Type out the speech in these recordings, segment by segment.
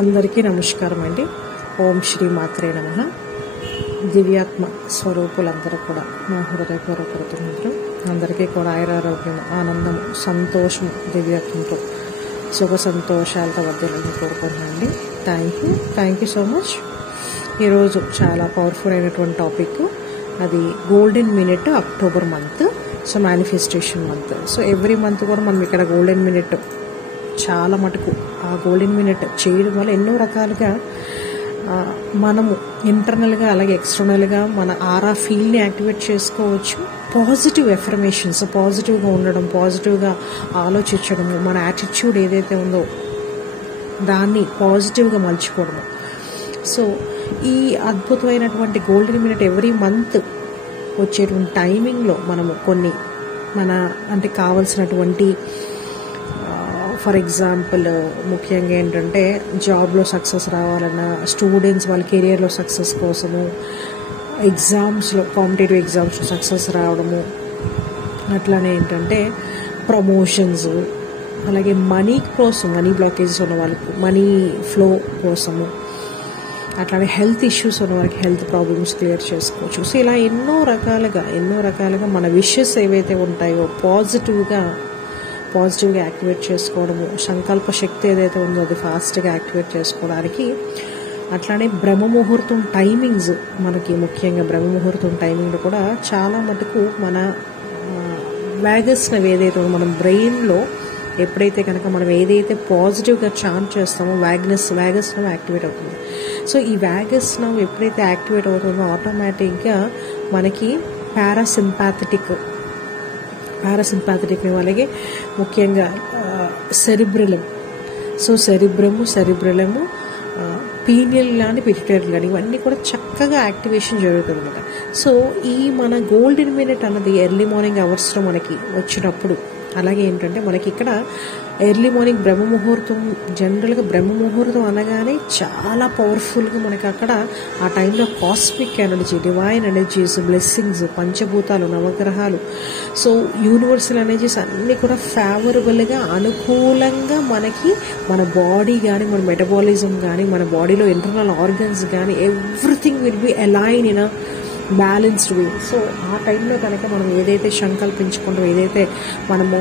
అందరికీ నమస్కారం అండి. ఓం శ్రీ మాత్రే నమః. దివ్యాత్మ స్వరూపులందరూ కూడా మా హృదయపూర్వక కృతజ్ఞతలు. అందరికీ కూడా ఆయురారోగ్యం, ఆనందం, సంతోషం, దివ్యాత్మతో సుఖ సంతోషాలతో వర్ధిల్లాలని కోరుకుంటున్నానండి. Thank you so much. ఈరోజు చాలా పవర్ఫుల్ అయినటువంటి టాపిక్, అది golden minute October month. So manifestation month. So every month కూడా మనం ఇక్కడ గోల్డెన్ మినిట్ చాలా మటుకు ఆ గోల్డెన్ మినిట్ చేయడం వల్ల ఎన్నో రకాలుగా మనము ఇంటర్నల్గా అలాగే ఎక్స్టర్నల్గా మన ఆరా ఫీల్ని యాక్టివేట్ చేసుకోవచ్చు. పాజిటివ్ ఎఫర్మేషన్స్, పాజిటివ్గా ఉండడం, పాజిటివ్గా ఆలోచించడము, మన యాటిట్యూడ్ ఏదైతే ఉందో దాన్ని పాజిటివ్గా మలుచుకోవడము. సో ఈ అద్భుతమైనటువంటి గోల్డెన్ మినిట్ ఎవ్రీ మంత్ వచ్చేటువంటి టైమింగ్లో మనము కొన్ని అంటే కావాల్సినటువంటి ఫర్ ఎగ్జాంపుల్ ముఖ్యంగా ఏంటంటే జాబ్లో సక్సెస్ రావాలన్నా, స్టూడెంట్స్ వాళ్ళ కెరియర్లో సక్సెస్ కోసము, ఎగ్జామ్స్లో కాంపిటేటివ్ ఎగ్జామ్స్లో సక్సెస్ రావడము, అట్లానే ఏంటంటే ప్రమోషన్స్, అలాగే మనీ కోసం, మనీ బ్లాకేజెస్ ఉన్న వాళ్ళకి మనీ ఫ్లో కోసము, అట్లానే హెల్త్ ఇష్యూస్ ఉన్న వారికి హెల్త్ ప్రాబ్లమ్స్ క్లియర్ చేసుకోవచ్చు. సో ఇలా ఎన్నో రకాలుగా మన విషెస్ ఏవైతే ఉంటాయో పాజిటివ్గా యాక్టివేట్ చేసుకోవడము, సంకల్ప శక్తి ఏదైతే ఉందో అది ఫాస్ట్గా యాక్టివేట్ చేసుకోవడానికి. అట్లానే బ్రహ్మముహూర్తం టైమింగ్స్, మనకి ముఖ్యంగా బ్రహ్మముహూర్తం టైమింగ్లో కూడా చాలా మటుకు మన వ్యాగస్ నవ్ ఏదైతే మనం బ్రెయిన్లో ఎప్పుడైతే కనుక మనం ఏదైతే పాజిటివ్గా చాంట్ చేస్తామో వ్యాగస్ నవ్ యాక్టివేట్ అవుతుంది. సో ఈ వ్యాగస్ నవ్ ఎప్పుడైతే యాక్టివేట్ అవుతుందో ఆటోమేటిక్గా మనకి పారాసింపాథెటిక్ అలాగే ముఖ్యంగా సెరిబ్రలం, సో సెరిబ్రము, పీనియల్ కానీ పిట్యూటరీ కానీ ఇవన్నీ కూడా చక్కగా యాక్టివేషన్ జరుగుతుంది అనమాట. సో ఈ మన గోల్డెన్ మినిట్ అన్నది ఎర్లీ మార్నింగ్ అవర్స్లో మనకి వచ్చినప్పుడు, అలాగే ఏంటంటే మనకి ఇక్కడ ఎర్లీ మార్నింగ్ బ్రహ్మముహూర్తం, జనరల్గా బ్రహ్మముహూర్తం అనగానే చాలా పవర్ఫుల్గా మనకి అక్కడ ఆ టైంలో cosmic energy, divine energies, blessings, పంచభూతాలు, నవగ్రహాలు, సో యూనివర్సల్ ఎనర్జీస్ అన్నీ కూడా ఫేవరబుల్గా అనుకూలంగా మనకి మన బాడీ కానీ, మన మెటబాలిజం కానీ, మన బాడీలో ఇంటర్నల్ ఆర్గన్స్ కానీ everything will be align in a balanced way. So ఆ టైంలో కనుక మనం ఏదైతే సంకల్పించుకుంటామో, ఏదైతే మనము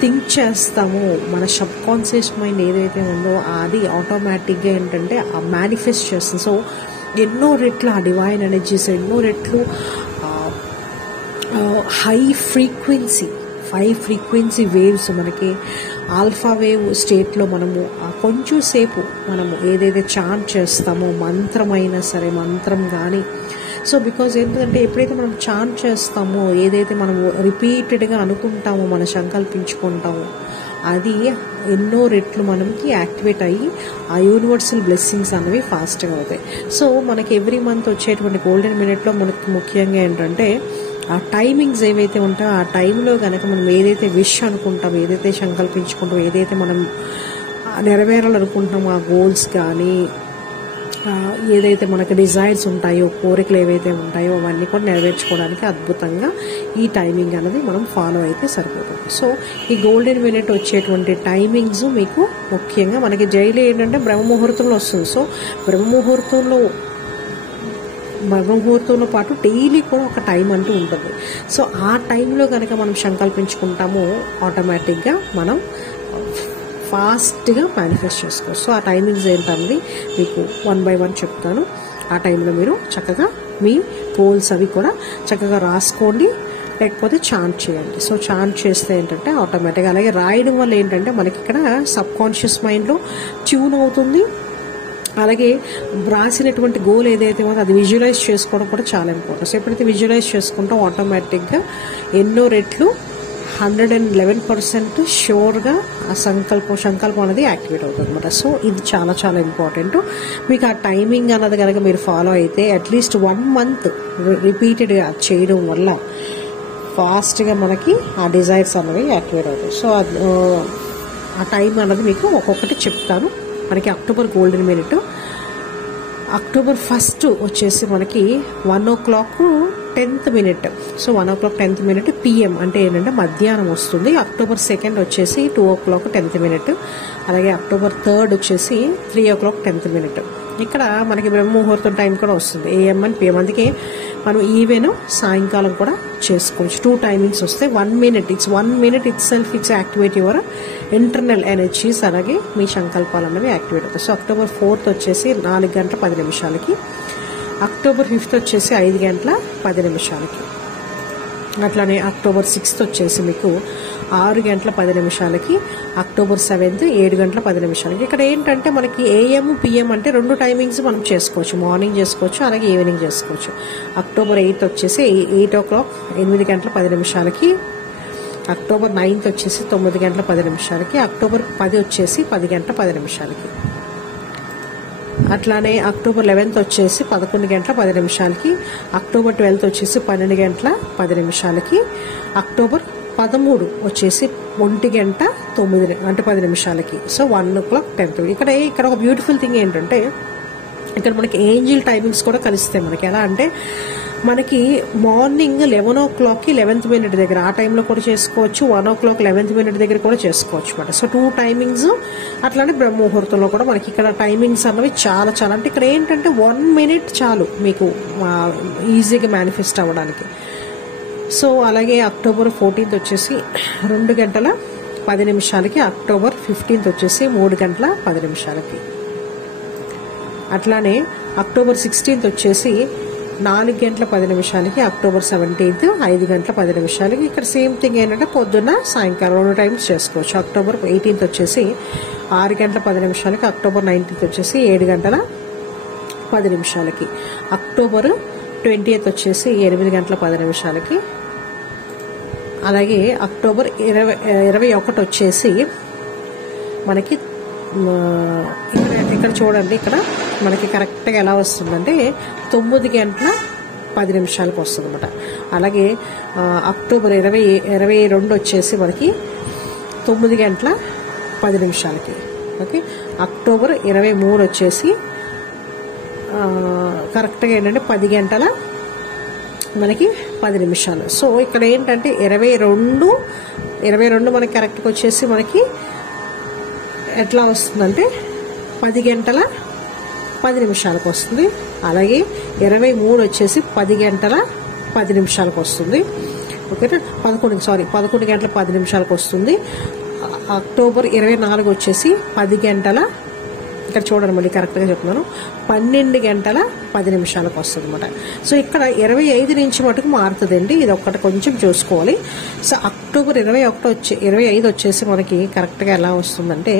థింక్ చేస్తామో, మన సబ్ కాన్షియస్ మైండ్ ఏదైతే ఉందో అది ఆటోమేటిక్గా ఏంటంటే ఆ మేనిఫెస్ట్ చేస్తుంది. సో ఎన్నో రెట్లు ఆ డివైన్ ఎనర్జీస్, ఎన్నో రెట్లు హై ఫ్రీక్వెన్సీ వేవ్స్, మనకి ఆల్ఫా వేవ్ స్టేట్లో మనము కొంచెం సేపు మనము ఏదైతే చాంట్ చేస్తామో, మంత్రమైనా సరే, మంత్రం కానీ, సో బికాజ్ ఏంటంటే ఎప్పుడైతే మనం చాంట్ చేస్తామో, ఏదైతే మనము రిపీటెడ్గా అనుకుంటామో, మనం సంకల్పించుకుంటామో అది ఎన్నో రెట్లు మనకి యాక్టివేట్ అయ్యి ఆ యూనివర్సల్ బ్లెస్సింగ్స్ అనేవి ఫాస్ట్గా అవుతాయి. సో మనకి ఎవ్రీ మంత్ వచ్చేటువంటి గోల్డెన్ మినిట్లో మనకి ముఖ్యంగా ఏంటంటే ఆ టైమింగ్స్ ఏవైతే ఉంటాయో ఆ టైంలో కనుక మనం ఏదైతే విష్ అనుకుంటామో, ఏదైతే సంకల్పించుకుంటామో, ఏదైతే మనం నెరవేరాలనుకుంటామో ఆ గోల్స్ కానీ, ఏదైతే మనకు డిజైర్స్ ఉంటాయో, కోరికలు ఏవైతే ఉంటాయో అవన్నీ కూడా నెరవేర్చుకోవడానికి అద్భుతంగా ఈ టైమింగ్ అనేది మనం ఫాలో అయితే సరిపోతుంది. సో ఈ గోల్డెన్ మినిట్ వచ్చేటువంటి టైమింగ్స్ మీకు ముఖ్యంగా మనకి డైలీ ఏంటంటే బ్రహ్మముహూర్తంలో వస్తుంది. సో బ్రహ్మముహూర్తంలో పాటు డైలీ కూడా ఒక టైం అంటూ ఉంటుంది. సో ఆ టైంలో కనుక మనం సంకల్పించుకుంటామో ఆటోమేటిక్గా మనం ఫాస్ట్గా మేనిఫెస్ట్ చేసుకోవచ్చు. సో ఆ టైమింగ్స్ ఏంటన్నది మీకు 1 by 1 చెప్తాను. ఆ టైంలో మీరు చక్కగా మీ పోల్స్ అవి కూడా చక్కగా రాసుకోండి, లేకపోతే చాంట్ చేయండి. సో చాంట్ చేస్తే ఏంటంటే ఆటోమేటిక్గా, అలాగే రాయడం వల్ల ఏంటంటే మనకి ఇక్కడ సబ్ కాన్షియస్ మైండ్లో ట్యూన్ అవుతుంది. అలాగే రాసినటువంటి గోల్ ఏదైతే ఉందో అది విజువలైజ్ చేసుకోవడం కూడా చాలా ఇంపార్టెంట్. సో ఎప్పుడైతే విజువలైజ్ చేసుకుంటాం ఆటోమేటిక్గా ఎన్నో రెట్లు 111% షూర్గా ఆ సంకల్పం అనేది యాక్టివేట్ అవుతుంది అనమాట. సో ఇది చాలా ఇంపార్టెంట్. మీకు ఆ టైమింగ్ అన్నది కనుక మీరు ఫాలో అయితే అట్లీస్ట్ 1 month రిపీటెడ్గా చేయడం వల్ల ఫాస్ట్గా మనకి ఆ డిజైర్స్ అనేవి యాక్టివేట్ అవుతాయి. సో ఆ టైం అన్నది మీకు ఒక్కొక్కటి చెప్తాను. మనకి అక్టోబర్ గోల్డెన్ మినిట్ అక్టోబర్ 1 వచ్చేసి మనకి 1 o'clock 10th minute. So 1 o'clock 10th minute PM అంటే ఏంటంటే మధ్యాహ్నం వస్తుంది. October 2nd వచ్చేసి 2 o'clock 10th minute. అలాగే October 3rd వచ్చేసి 3 o'clock 10th minute. ఇక్కడ మనకి బ్రహ్మముహూర్తం టైం కూడా వస్తుంది, AM అండ్ PM. అందుకే మనం ఈవెన్ సాయంకాలం కూడా చేసుకోవచ్చు. 2 టైమింగ్స్ వస్తాయి. 1 minute, it's 1 minute it self it's activate your internal energies, అలాగే మీ సంకల్పాలు అనేవి యాక్టివేట్ అవుతాయి. సో October 4th వచ్చేసి 4 గంటల 10 నిమిషాలకి, October 5th వచ్చేసి 5 గంటల 10 నిమిషాలకి, అట్లానే October 6th వచ్చేసి మీకు 6 గంటల 10 నిమిషాలకి, October 7th 7 గంటల 10 నిమిషాలకి. ఇక్కడ ఏంటంటే మనకి AM PM అంటే 2 టైమింగ్స్ మనం చేసుకోవచ్చు, మార్నింగ్ చేసుకోవచ్చు అలాగే ఈవినింగ్ చేసుకోవచ్చు. October 8th వచ్చేసి 8 o'clock 8 గంటల 10 నిమిషాలకి, October 9th వచ్చేసి 9 గంటల 10 నిమిషాలకి, October 10 వచ్చేసి 10 గంటల 10 నిమిషాలకి. అట్లానే October 11th వచ్చేసి 11 గంటల 10 నిమిషాలకి, October 12th వచ్చేసి 12 గంటల 10 నిమిషాలకి, October 13 వచ్చేసి 1 గంట 10 నిమిషాలకి. So 1 o'clock 10th. ఇక్కడ ఒక బ్యూటిఫుల్ థింగ్ ఏంటంటే ఇక్కడ మనకి ఏంజిల్ టైమింగ్స్ కూడా కలుస్తాయి. మనకి ఎలా అంటే మనకి మార్నింగ్ 11 o'clockకి 11th minute దగ్గర ఆ టైంలో కూడా చేసుకోవచ్చు, 1 o'clock 11th minute దగ్గర కూడా చేసుకోవచ్చు అనమాట. So 2 timings. అట్లానే బ్రహ్మముహూర్తంలో కూడా మనకి ఇక్కడ టైమింగ్స్ అన్నవి చాలా చాలా అంటే ఇక్కడ ఏంటంటే 1 minute చాలు మీకు ఈజీగా మేనిఫెస్ట్ అవ్వడానికి. సో అలాగే October 14th వచ్చేసి 2 గంటల 10 నిమిషాలకి, October 15th వచ్చేసి 3 గంటల 10 నిమిషాలకి. అట్లానే October 16th వచ్చేసి 4 గంటల 10 నిమిషాలకి, October 17th 5 గంటల 10 నిమిషాలకి. ఇక్కడ సేమ్ థింగ్ ఏంటంటే పొద్దున్న సాయంకాలం 2 టైమ్స్ చేసుకోవచ్చు. October 18th వచ్చేసి 6 గంటల 10 నిమిషాలకి, October 19th వచ్చేసి 7 గంటల 10 నిమిషాలకి, October 20th వచ్చేసి 8 గంటల 10 నిమిషాలకి. అలాగే October 21 వచ్చేసి మనకి ఇక్కడ చూడండి, ఇక్కడ మనకి కరెక్ట్గా ఎలా వస్తుందంటే 9 గంటల 10 నిమిషాలకు వస్తుంది అనమాట. అలాగే October 22 వచ్చేసి మనకి 9 గంటల 10 నిమిషాలకి. ఓకే, October 23 వచ్చేసి కరెక్ట్గా ఏంటంటే 10 గంటల మనకి 10 నిమిషాలు. సో ఇక్కడ ఏంటంటే 22 మనకి కరెక్ట్గా వచ్చేసి మనకి ఎట్లా వస్తుందంటే 10 గంటల 10 నిమిషాలకు వస్తుంది. అలాగే 23 వచ్చేసి 10 గంటల 10 నిమిషాలకు వస్తుంది. ఓకేనా, 11 గంటల 10 నిమిషాలకు వస్తుంది. October 24 వచ్చేసి 10 గంటల, ఇక్కడ చూడండి మళ్ళీ కరెక్ట్గా చెప్తున్నాను, 12 గంటల 10 నిమిషాలకు వస్తుంది అనమాట. సో ఇక్కడ 25 నుంచి మటుకు మారుతుందండి, ఇది ఒక్కటి కొంచెం చూసుకోవాలి. సో October 25 వచ్చేసి మనకి కరెక్ట్గా ఎలా వస్తుందంటే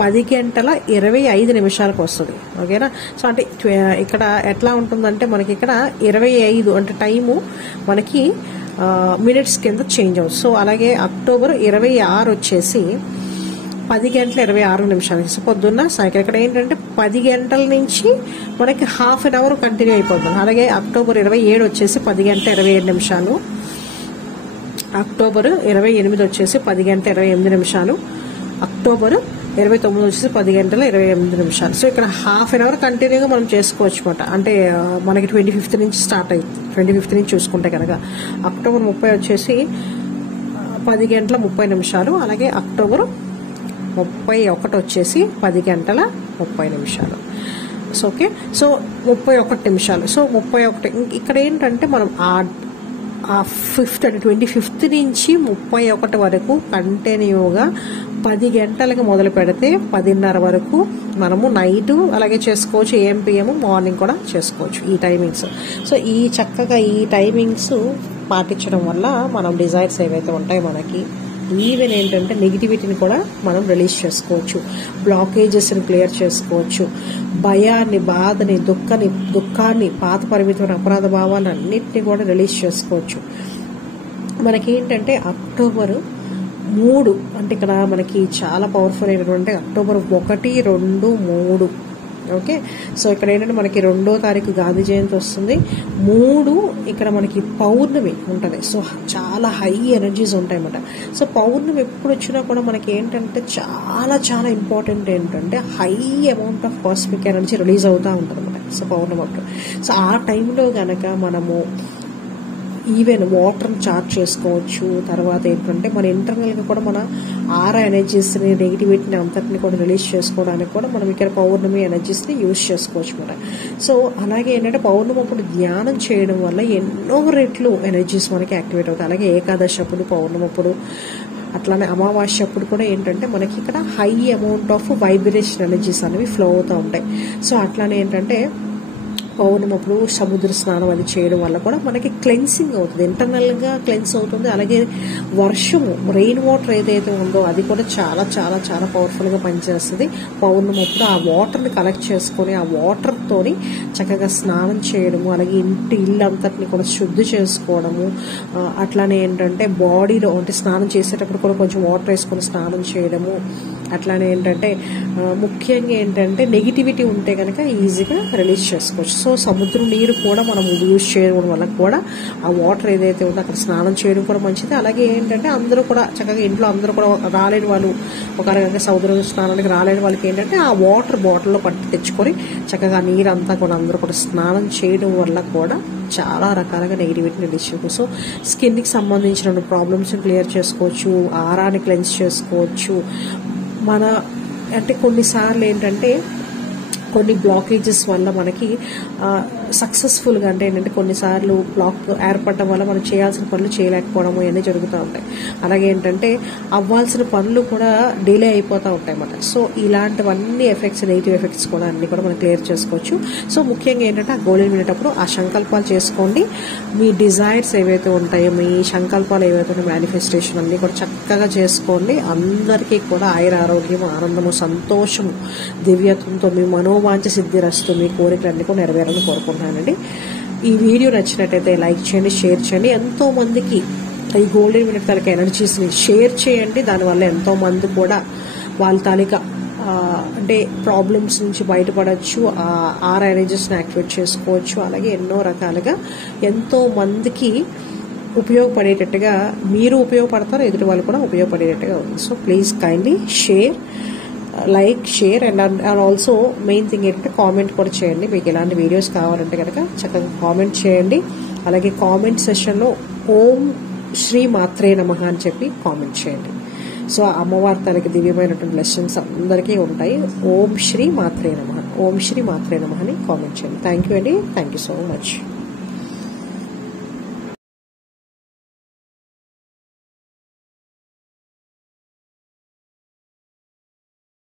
10 గంటల 25 నిమిషాలకు వస్తుంది. ఓకేనా, సో అంటే ఇక్కడ ఎట్లా ఉంటుందంటే మనకి ఇక్కడ 25 అంటే టైము మనకి మినిట్స్ కింద చేంజ్ అవుతుంది. సో అలాగే October 26 వచ్చేసి 10 గంటల 26 నిమిషాలకి. సో పొద్దున్న సాయంకాలం ఇక్కడ ఏంటంటే 10 గంటల నుంచి మనకి హాఫ్ అన్ అవర్ కంటిన్యూ అయిపోతుంది. అలాగే October 27 వచ్చేసి 10 గంటల 27 నిమిషాలు, October 28 వచ్చేసి 10 గంటల 28 నిమిషాలు, October 29 వచ్చేసి 10 గంటల 28 నిమిషాలు. సో ఇక్కడ హాఫ్ అన్ అవర్ కంటిన్యూగా మనం చేసుకోవచ్చు అనమాట. అంటే మనకి 25th నుంచి స్టార్ట్ అయింది, 25th నుంచి చూసుకుంటే కనుక. October 30 వచ్చేసి 10 గంటల 30 నిమిషాలు, అలాగే October 31 వచ్చేసి 10 గంటల 30 నిమిషాలు. సో ఓకే, సో 31 నిమిషాలు. సో 31 ఇక్కడ ఏంటంటే మనం ఆ 5th అంటే 25th నుంచి 31 వరకు కంటిన్యూగా 10 గంటలకు మొదలు పెడితే 10:30 వరకు మనము నైట్ అలాగే చేసుకోవచ్చు, AM PM మార్నింగ్ కూడా చేసుకోవచ్చు ఈ టైమింగ్స్. సో ఈ చక్కగా ఈ టైమింగ్స్ పాటించడం వల్ల మనం డిజైర్స్ ఏవైతే ఉంటాయో మనకి ఈవెన్ ఏంటంటే నెగిటివిటీని కూడా మనం రిలీజ్ చేసుకోవచ్చు, బ్లాకేజెస్ని క్లియర్ చేసుకోవచ్చు, భయాన్ని, బాధని, దుఃఖాన్ని, పాత పరిమితమైన అపరాధ భావాన్ని అన్నిటినీ కూడా రిలీజ్ చేసుకోవచ్చు. మనకి ఏంటంటే October 3 అంటే ఇక్కడ మనకి చాలా పవర్ఫుల్ అయినటువంటి October 1, 2, 3. ఓకే, సో ఇక్కడ ఏంటంటే మనకి 2వ తారీఖు గాంధీ జయంతి వస్తుంది, 3 ఇక్కడ మనకి పౌర్ణమి ఉంటుంది. సో చాలా హై ఎనర్జీస్ ఉంటాయి అన్నమాట. సో పౌర్ణమి ఎప్పుడు వచ్చినా కూడా మనకి ఏంటంటే చాలా చాలా ఇంపార్టెంట్ ఏంటంటే high amount of cosmic energy release అవుతూ ఉంటుంది అనమాట. సో పౌర్ణమి అప్పుడు. సో ఆ టైంలో గనక మనము ఈవెన్ వాటర్ని చార్జ్ చేసుకోవచ్చు. తర్వాత ఏంటంటే మన ఇంటర్నల్గా కూడా మన ఆరా ఎనర్జీస్ని, నెగిటివిటీని అంతటిని కూడా రిలీజ్ చేసుకోవడానికి కూడా మనం ఇక్కడ పౌర్ణమి ఎనర్జీస్ని యూజ్ చేసుకోవచ్చు అనమాట. సో అలాగే ఏంటంటే పౌర్ణమి అప్పుడు ధ్యానం చేయడం వల్ల ఎన్నో రెట్లు ఎనర్జీస్ మనకి యాక్టివేట్ అవుతాయి. అలాగే ఏకాదశి అప్పుడు, పౌర్ణమి అప్పుడు, అట్లానే అమావాస్య అప్పుడు కూడా ఏంటంటే మనకి ఇక్కడ high amount of vibration energies అనేవి ఫ్లో అవుతూ ఉంటాయి. సో అట్లానే ఏంటంటే పౌర్ణమి అప్పుడు సముద్ర స్నానం అది చేయడం వల్ల కూడా మనకి క్లెన్సింగ్ అవుతుంది, ఇంటర్నల్గా క్లెన్స్ అవుతుంది. అలాగే వర్షము, రెయిన్ వాటర్ ఏదైతే ఉందో అది కూడా చాలా చాలా చాలా పవర్ఫుల్గా పనిచేస్తుంది. పౌర్ణమి అప్పుడు ఆ వాటర్ని కలెక్ట్ చేసుకొని ఆ వాటర్తోని చక్కగా స్నానం చేయడము, అలాగే ఇల్లు అంతటిని కూడా శుద్ధి చేసుకోవడము, అట్లానే ఏంటంటే బాడీలో అంటే స్నానం చేసేటప్పుడు కూడా కొంచెం వాటర్ వేసుకొని స్నానం చేయడము, అట్లానే ఏంటంటే ముఖ్యంగా ఏంటంటే నెగిటివిటీ ఉంటే కనుక ఈజీగా రిలీజ్ చేసుకోవచ్చు. సో సముద్రం నీరు కూడా మనం యూజ్ చేయడం వల్ల కూడా ఆ వాటర్ ఏదైతే ఉందో అక్కడ స్నానం చేయడం కూడా మంచిది. అలాగే ఏంటంటే అందరూ కూడా చక్కగా ఇంట్లో అందరూ కూడా రాలేని వాళ్ళు, ఒక రకంగా సముద్రం స్నానానికి రాలేని వాళ్ళకి ఏంటంటే ఆ వాటర్ బాటిల్లో పట్టి తెచ్చుకొని చక్కగా నీరు అంతా కూడా అందరూ కూడా స్నానం చేయడం వల్ల కూడా చాలా రకాలుగా నెగిటివిటీని రిలీజ్ చేసుకోవచ్చు. సో స్కిన్కి సంబంధించిన ప్రాబ్లమ్స్ని క్లియర్ చేసుకోవచ్చు, ఆరాన్ని క్లెన్స్ చేసుకోవచ్చు. మన అంటే కొన్నిసార్లు ఏంటంటే కొన్ని బ్లాకేజెస్ వల్ల మనకి సక్సెస్ఫుల్గా అంటే ఏంటంటే కొన్నిసార్లు బ్లాక్ ఏర్పడటం వల్ల మనం చేయాల్సిన పనులు చేయలేకపోవడం ఇవన్నీ జరుగుతూ ఉంటాయి. అలాగే ఏంటంటే అవ్వాల్సిన పనులు కూడా డిలే అయిపోతూ ఉంటాయి అన్నమాట. సో ఇలాంటివన్నీ ఎఫెక్ట్స్, నెగిటివ్ ఎఫెక్ట్స్ కూడా అన్ని కూడా మనం క్లియర్ చేసుకోవచ్చు. సో ముఖ్యంగా ఏంటంటే ఆ గోల్డెన్ మినిట్ అప్పుడు ఆ సంకల్పాలు చేసుకోండి. మీ డిజైర్స్ ఏవైతే ఉంటాయో, మీ సంకల్పాలు ఏవైతే ఉంటాయో, మేనిఫెస్టేషన్ అన్ని కూడా చక్కగా చేసుకోండి. అందరికీ కూడా ఆరోగ్యం, ఆనందము, సంతోషము, దివ్యత్వంతో మీ మనోవాంఛ సిద్ధిరస్తు, మీ కోరికలన్నీ కూడా నెరవేరాలని కోరుకుంటున్నానండి. ఈ వీడియో నచ్చినట్టయితే లైక్ చేయండి, షేర్ చేయండి. ఎంతో మందికి ఈ గోల్డెన్ మినిట్ తాలూకా ఎనర్జీస్ని షేర్ చేయండి. దానివల్ల ఎంతో మంది కూడా వాళ్ళ తాలూకా అంటే ప్రాబ్లమ్స్ నుంచి బయటపడవచ్చు, ఆర్ ఎనర్జీస్ని యాక్టివేట్ చేసుకోవచ్చు. అలాగే ఎన్నో రకాలుగా ఎంతో మందికి ఉపయోగపడేటట్టుగా మీరు ఉపయోగపడతారు, ఎదుటి వాళ్ళు కూడా ఉపయోగపడేటట్టుగా ఉంది. So please kindly share, like, share and also main thing ఏంటంటే కామెంట్ కూడా చేయండి. మీకు ఎలాంటి వీడియోస్ కావాలంటే కనుక చక్కగా కామెంట్ చేయండి. అలాగే కామెంట్ సెషన్లో ఓం శ్రీ మాత్రే నమః అని చెప్పి కామెంట్ చేయండి. సో అమ్మవారి తనకి దివ్యమైనటువంటి బ్లెస్సింగ్స్ అందరికీ ఉంటాయి. ఓం శ్రీ మాత్రే నమః, ఓం శ్రీ మాత్రే నమః అని కామెంట్ చేయండి. థ్యాంక్ యూ అండి, థ్యాంక్ యూ సో మచ్.